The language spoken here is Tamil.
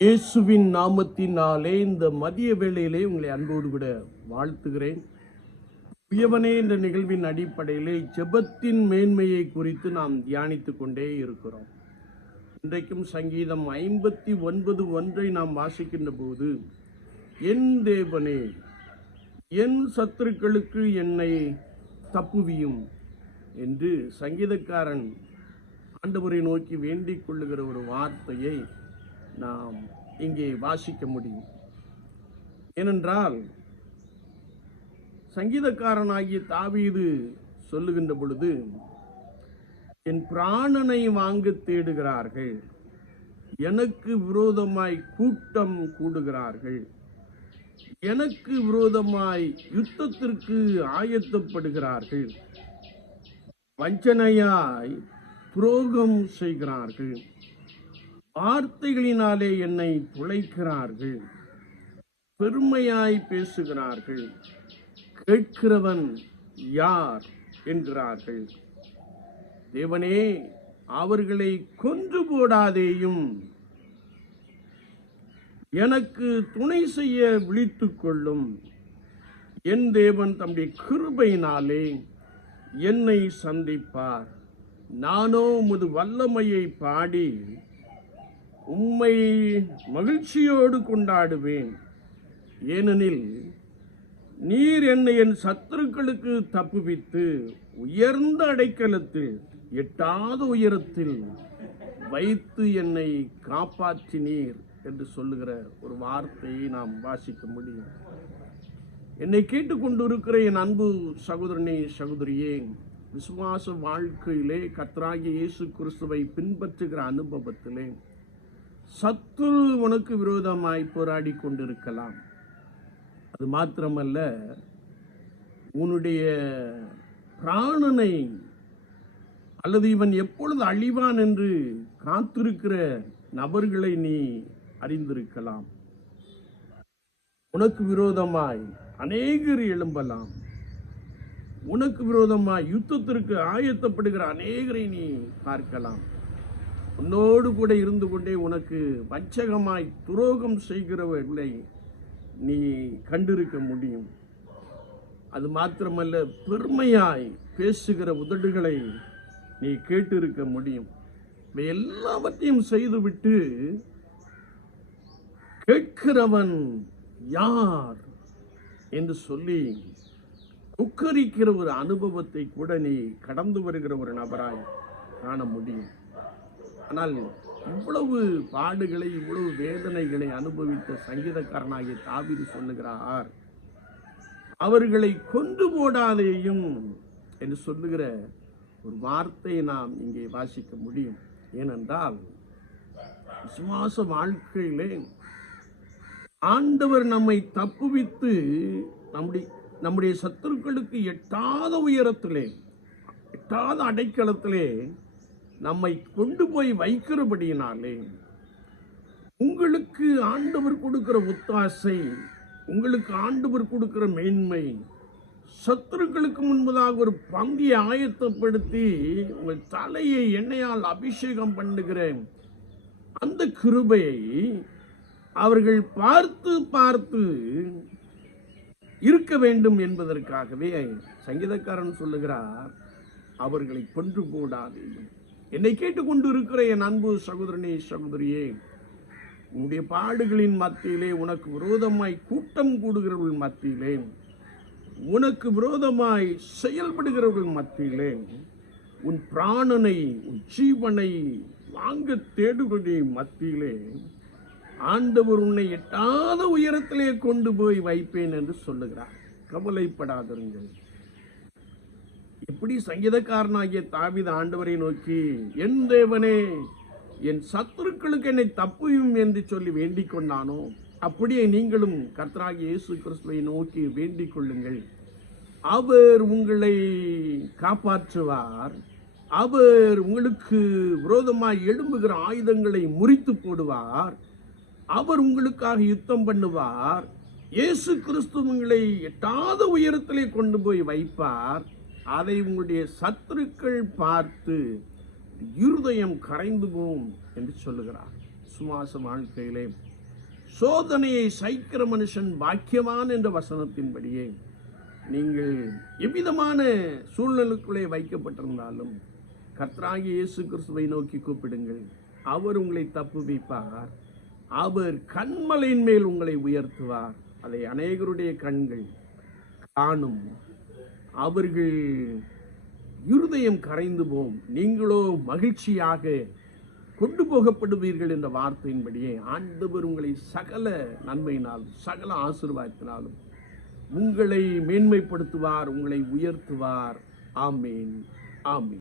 இயேசுவின் நாமத்தினாலே இந்த மதிய வேளையிலே உங்களை அன்போடு கூட வாழ்த்துகிறேன். உயவனே என்ற நிகழ்வின் அடிப்படையிலே ஜெபத்தின் மேன்மையை குறித்து நாம் தியானித்துக் கொண்டே இருக்கிறோம். இன்றைக்கும் சங்கீதம் 59:1 நாம் வாசிக்கின்ற போது, என் தேவனே என் சத்துருக்களுக்கு என்னை தப்புவியும் என்று சங்கீதக்காரன் ஆண்டவரை நோக்கி வேண்டிக் கொள்ளுகிற ஒரு வார்த்தையை நாம் இங்கே வாசிக்க முடியும். ஏனென்றால் சங்கீதக்காரனாகிய தாவீது சொல்லுகின்ற பொழுது, என் பிராணனை வாங்க தேடுகிறார்கள், எனக்கு விரோதமாய் கூட்டம் கூடுகிறார்கள், எனக்கு விரோதமாய் யுத்தத்திற்கு ஆயத்தப்படுகிறார்கள், வஞ்சனையாய் துரோகம் செய்கிறார்கள், வார்த்தைகளினாலே என்னை துளைக்கிறார்கள், பெருமையாய் பேசுகிறார்கள், கேட்கிறவன் யார் என்கிறார்கள். தேவனே, அவர்களை கொன்று போடாதேயும், எனக்கு துணை செய்ய விழித்துக் கொள்ளும். என் தேவன் தம்முடைய கிருபையினாலே என்னை சந்திப்பார். நானோ உமது வல்லமையை பாடி உம்மை மகிழ்ச்சியோடு கொண்டாடுவேன். ஏனெனில் நீர் என்னை என் சத்துருக்களுக்கு தப்புவித்து உயர்ந்த அடைக்கலத்தில் எட்டாத உயரத்தில் வைத்து என்னை காப்பாற்றினீர் என்று சொல்லுகிற ஒரு வார்த்தையை நாம் வாசிக்க முடியும். என்னை கேட்டுக்கொண்டிருக்கிற என் அன்பு சகோதரனே, சகோதரியே, விசுவாச வாழ்க்கையிலே கர்த்தராகிய இயேசு கிறிஸ்துவை பின்பற்றுகிற அனுபவத்திலே சத்துரு உனக்கு விரோதமாய் போராடி கொண்டிருக்கலாம். அது மாத்திரமல்ல, உன்னுடைய பிராணனை அல்லது இவன் எப்பொழுது அழிவான் என்று காத்திருக்கிற நபர்களை நீ அறிந்திருக்கலாம். உனக்கு விரோதமாய் அநேகர் எழும்பலாம். உனக்கு விரோதமாய் யுத்தத்திற்கு ஆயத்தப்படுகிற அநேகரை நீ பார்க்கலாம். உன்னோடு கூட இருந்து கொண்டே உனக்கு வஞ்சகமாய் துரோகம் செய்கிறவர்களை நீ கண்டிருக்க முடியும். அது மாத்திரமல்ல, பெருமையாய் பேசுகிற உதடுகளை நீ கேட்டிருக்க முடியும். இவை எல்லாவற்றையும் செய்துவிட்டு கேட்கிறவன் யார் என்று சொல்லி உக்கரிக்கிற ஒரு அனுபவத்தை கூட நீ கடந்து வருகிற ஒரு நபராய் காண முடியும். ஆனால் இவ்வளவு பாடுகளை, இவ்வளவு வேதனைகளை அனுபவித்த சங்கீதக்காரனாகிய தாவீது சொல்லுகிறார், அவர்களை கொன்று போடாதேயும் என்று சொல்லுகிற ஒரு வார்த்தையை நாம் இங்கே வாசிக்க முடியும். ஏனென்றால் விசுவாச வாழ்க்கையிலே ஆண்டவர் நம்மை தப்புவித்து நம்முடைய சத்துருக்களுக்கு எட்டாத உயரத்திலே, எட்டாத அடைக்கலத்திலே நம்மை கொண்டு போய் வைக்கிறபடியினாலே உங்களுக்கு ஆண்டவர் கொடுக்கிற ஒத்தாசை, உங்களுக்கு ஆண்டவர் கொடுக்கிற மேன்மை, சத்துருக்களுக்கு முன்பதாக ஒரு பந்தியை ஆயத்தப்படுத்தி உங்கள் தலையை எண்ணெயால் அபிஷேகம் பண்ணுகிற அந்த கிருபையை அவர்கள் பார்த்து பார்த்து இருக்க வேண்டும் என்பதற்காகவே சங்கீதக்காரன் சொல்லுகிறார், அவர்களை கொன்று போடாதே. என்னை கேட்டுக்கொண்டு இருக்கிற என் அன்பு சகோதரனே, சகோதரியே, உன்னுடைய பாடுகளின் மத்தியிலே, உனக்கு விரோதமாய் கூட்டம் கூடுகிறவர்கள் மத்தியிலே, உனக்கு விரோதமாய் செயல்படுகிறவர்கள் மத்தியிலே, உன் பிராணனை, உன் ஜீவனை வாங்க தேடுகிற மத்தியிலே ஆண்டவர் உன்னை எட்டாத உயரத்திலே கொண்டு போய் வைப்பேன் என்று சொல்லுகிறார். கவலைப்படாதிருங்கள். எப்படி சங்கீதக்காரனாகிய தாவீது ஆண்டவரை நோக்கி, என் தேவனே என் சத்துருக்களுக்கு என்னை தப்புவியும் என்று சொல்லி வேண்டிக் கொண்டானோ, அப்படியே நீங்களும் கர்த்தராகிய இயேசு கிறிஸ்துவை நோக்கி வேண்டிக் கொள்ளுங்கள். அவர் உங்களை காப்பாற்றுவார். அவர் உங்களுக்கு விரோதமாய் எழும்புகிற ஆயுதங்களை முறித்து போடுவார். அவர் உங்களுக்காக யுத்தம் பண்ணுவார். இயேசு கிறிஸ்து உங்களை எட்டாத உயரத்திலே கொண்டு போய் வைப்பார். அதை உங்களுடைய சத்துருக்கள் பார்த்து இருதயம் கரைந்து போகும் என்று சொல்லுகிறார். விசுவாச வாழ்க்கையிலே சோதனையை சகிக்கிற மனுஷன் பாக்கியவான் என்ற வசனத்தின்படியே நீங்கள் எவ்விதமான சூழ்நிலைக்குள்ளே வைக்கப்பட்டிருந்தாலும் கர்த்தராகிய இயேசு கிறிஸ்துவை நோக்கி கூப்பிடுங்கள். அவர் உங்களை தப்புவிப்பார். அவர் கன்மலையின் மேல் உங்களை உயர்த்துவார். அதை அநேகருடைய கண்கள் காணும். அவர்கள் இருதயம் கரைந்து போம், நீங்களோ மகிழ்ச்சியாக கொண்டு போகப்படுவீர்கள் என்ற வார்த்தையின்படியே ஆண்டவர் உங்களை சகல நன்மையினாலும் சகல ஆசீர்வாதத்தினாலும் உங்களை மேன்மைப்படுத்துவார், உங்களை உயர்த்துவார். ஆமேன், ஆமேன்.